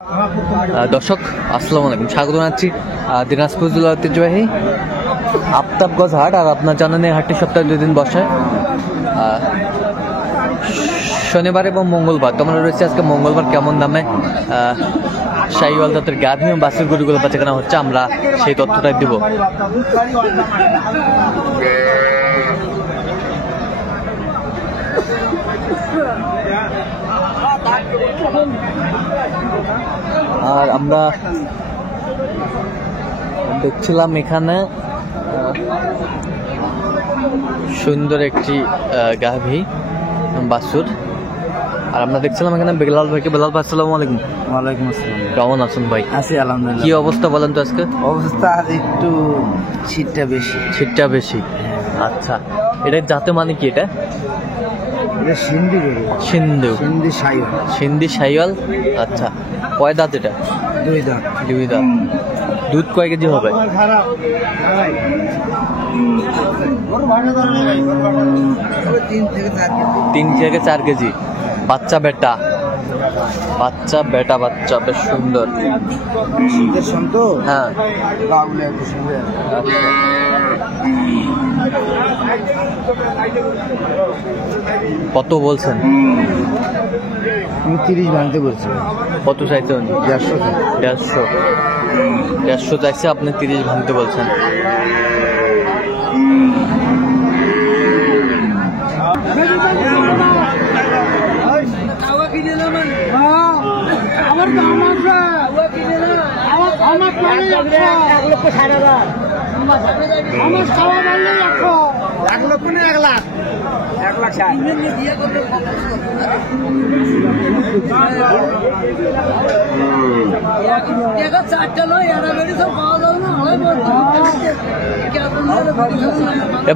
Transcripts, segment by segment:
দর্শক আসসালামু আলাইকুম, স্বাগত জানাচ্ছি দিনাজপুর জেলার ঐতিহ্যবাহী আফতাবগঞ্জ হাট। আর আপনার জানেন এই হাটটি সপ্তাহে 2 দিন বসে, শনিবার এবং মঙ্গলবার। তো আমরা রয়েছে আজকে মঙ্গলবার। কেমন দামে শাহিওয়াল জাতের গাভী এবং বাছুর গরুগুলো বেচা কেনা হচ্ছে, আমরা সেই তথ্যটাই দিব। আর আমরা দেখছিলাম এখানে সুন্দর একটি গাভী বাছুর। আর আমরা দেখছিলাম এখানে বেলাল ভাইকে। বেলাল ভাই আসসালামু আলাইকুম। ওয়ালাইকুম আসসালাম। কেমন আছেন ভাই? আছি আলহামদুলিল্লাহ। কি অবস্থা বলেন তো আজকে? অবস্থা একটু শীতটা বেশি। আচ্ছা, এটা জাতে মানে কি? এটা সিন্ধি গরু। সিন্ধি শাহিওয়াল। আচ্ছা, কয় দাঁত এটা? 2 দাঁত। 2 দাঁত। দুধ কয় কেজি হবে? 3 থেকে 4 কেজি। বাচ্চা বেটা বেশ সুন্দর। হ্যাঁ, কত বলছেন? 30 ভাঙতে বলছি। কত চাইছে? 150 চাইছে, আপনি 30 ভাঙতে বলছেন।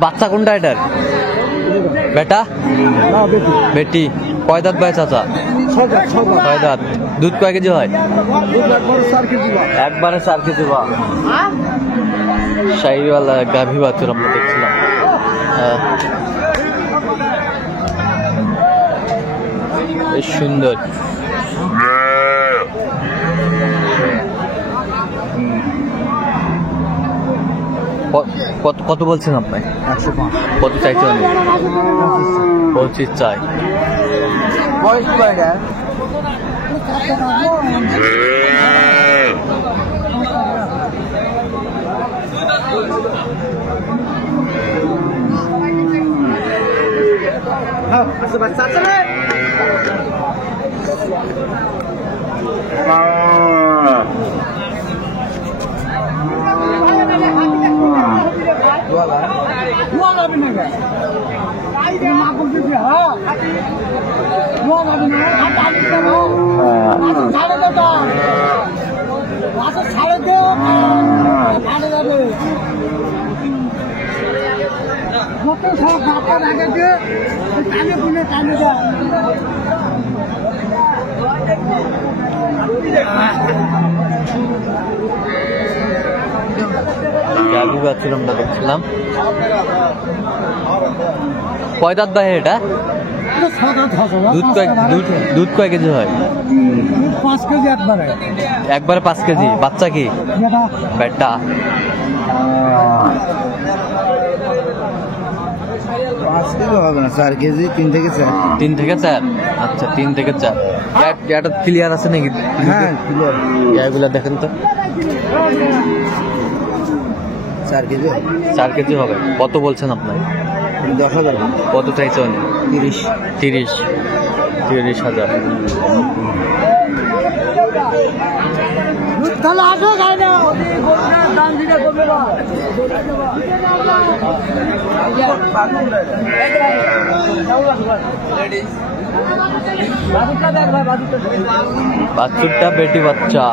বাচ্চা কোনটা এটার? বেটা বেটি? কয় দাঁত ভাই চাচা? 6 দাঁত। দুধ কয় কেজি হয়? একবারে 4 কেজি। বা শাহিওয়াল গাভী বাছুর আমরা দেখছিলাম। বেশ সুন্দর। কত বলছেন আপনি? 105। কত চাইছেন? 25 চাই। বয়স কয়টা? গাভী বাছুর আমরা দেখছিলাম। কয় দাঁত ভাই এটা? দুধ কয় কেজি হয়? 5 কেজি। একবারে 5 কেজি। বাচ্চা কি? বেটা। 5 কেজি হবে না, 4 কেজি। 3 থেকে 4। 3 থেকে 4। আচ্ছা, 3 থেকে 4। এটা ক্লিয়ার আছে নাকি? হ্যাঁ, ক্লিয়ার। এগুলা দেখেন তো। 4 কেজি। 4 কেজি হবে। কত বলছেন আপনার? 10,000। কত চাইছেন? 30,000। বাছুরটা বেটি বাচ্চা।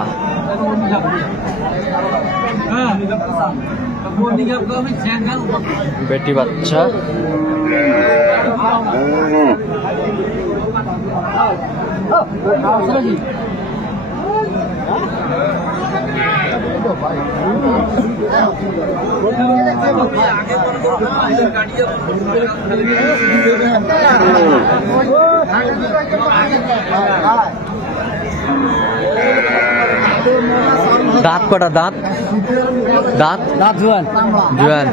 বেটি বাচ্চা। আগে দাঁত কটা দাঁত? দাঁত দাঁত জোয়ান জোয়ান।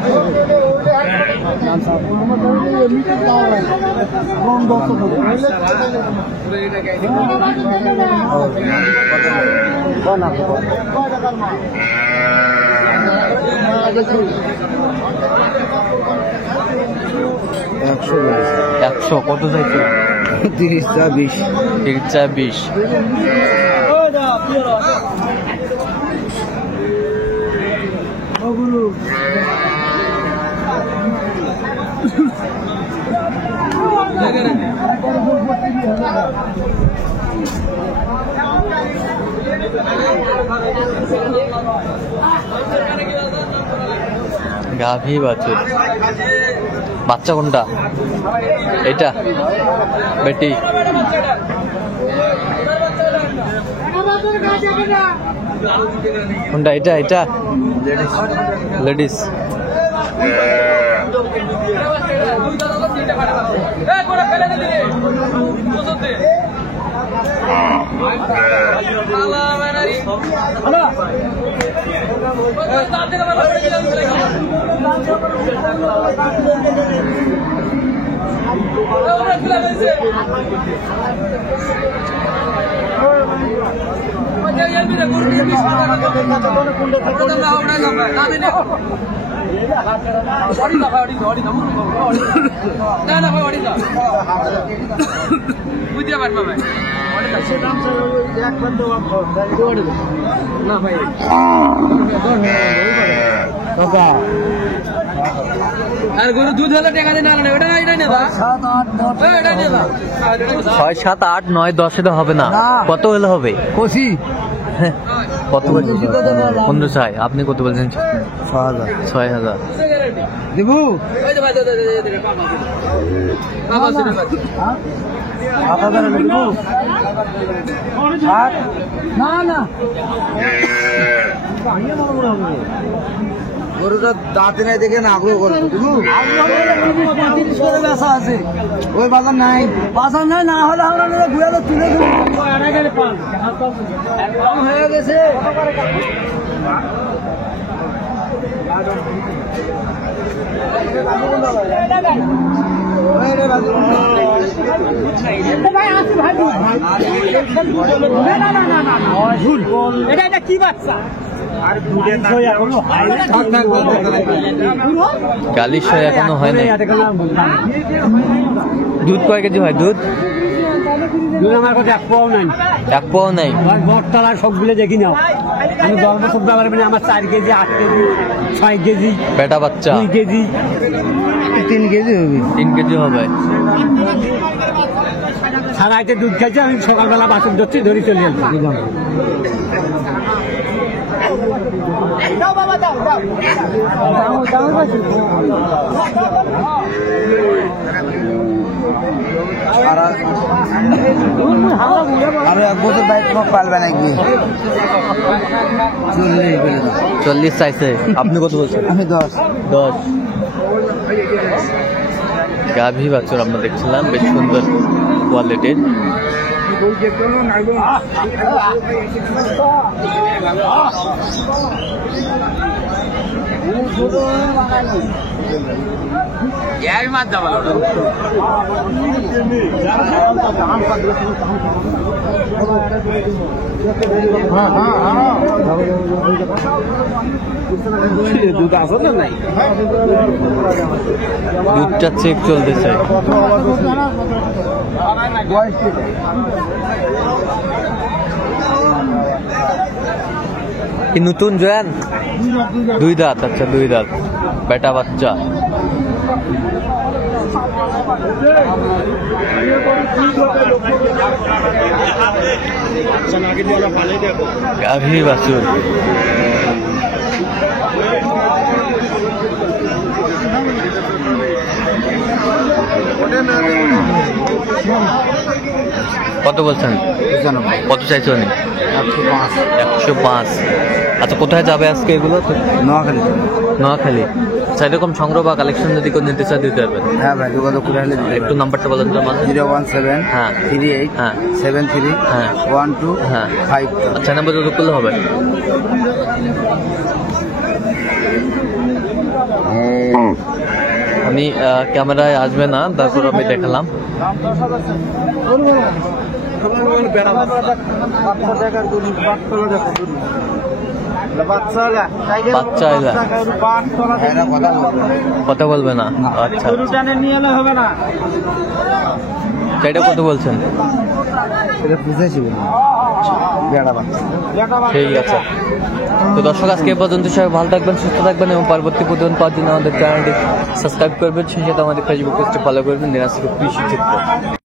একশো 100 কত চাইছে? 30 চা 20 30 চা 20। গাভী বাছুর। বাচ্চা কোনটা? এটা বেটি। কোনটা? এটা এটা লেডিস। আর গরু দুধ হলে টাকা দিন না ওটা নাই নেবা 6 7 8 9 10 এ তো হবে না। কত হলে হবে? কষি কত বলছেন? 15 চাই। আপনি কত বলছেন? 6000 দেবু 8000 দেবু না না গরুটা দাঁতে নাই দেখে না আগ্রহ করবো দেবু আছে ওই বাজার নাই না হলে আমরা ঘুরে তুলে হয়ে গেছে এটা কি বাচ্চা? 40 এখনো হয় নাই। দুধ কয় কেজি হয়? দুধ আমার কাছে এক পাও নাই। 1 পাও নাই। বটতলার সবগুলো দেখি নাও। আমি 10 বছর ব্যবহার করি। আমার 4 কেজি 8 কেজি 6 কেজি বেটা বাচ্চা 2 কেজি 3 কেজি হবে 3 কেজি হবে। সারা রাতে দুধ খাইছে। আমি সকালবেলা বাসন ধরছি ধরে চলে যাচ্ছি। আরো 1 বছর বাইক পালবে নাকি 40 চাইছে। আপনি কত বলছেন? আমি 10 গাভী বাছুর আমরা দেখছিলাম, বেশ সুন্দর কোয়ালিটির। দুধটা চেক চলতেছে। কি নতুন জয়ান? 2 দাঁত। আচ্ছা 2 দাঁত বেটা বাচ্চা। গাভী বাছুর। কত বলছেন? কত চাইছো? 105। আচ্ছা কোথায় যাবে আজকে এগুলো? নোয়াখালী। নোয়াখালী। আচ্ছা, এরকম সংগ্রহ বা কালেকশন যদি কেউ নিতে চায় দিতে পারবেন। হ্যাঁ ভাই, যোগাযোগ করে হলে একটু নাম্বারটা বলেন তো আমাদের। 017 হ্যাঁ। 38 হ্যাঁ। 73 হ্যাঁ। 12 হ্যাঁ। 5। আচ্ছা, নাম্বার যোগাযোগ করলে হবে। আমি ক্যামেরায় আসবে না, তারপর আমি দেখালাম। বাচ্চা এলা ভাইরা কথা বলবে না। কথা বলবে না? আচ্ছা, এটা কত বলছেন? এটা বুঝেছি বেড়া বাচ্চা। ঠিক আছে। তো দর্শক, আজকে এ পর্যন্ত সবাই ভালো থাকবেন, সুস্থ থাকবেন এবং পরবর্তী প্রতিদিন পাওয়ার জন্য আমাদের চ্যানেলটি সাবস্ক্রাইব করবেন, সেই সাথে আমাদের ফেসবুক পেজটি ফলো করবেন, দিনাজপুর কৃষি চিত্র।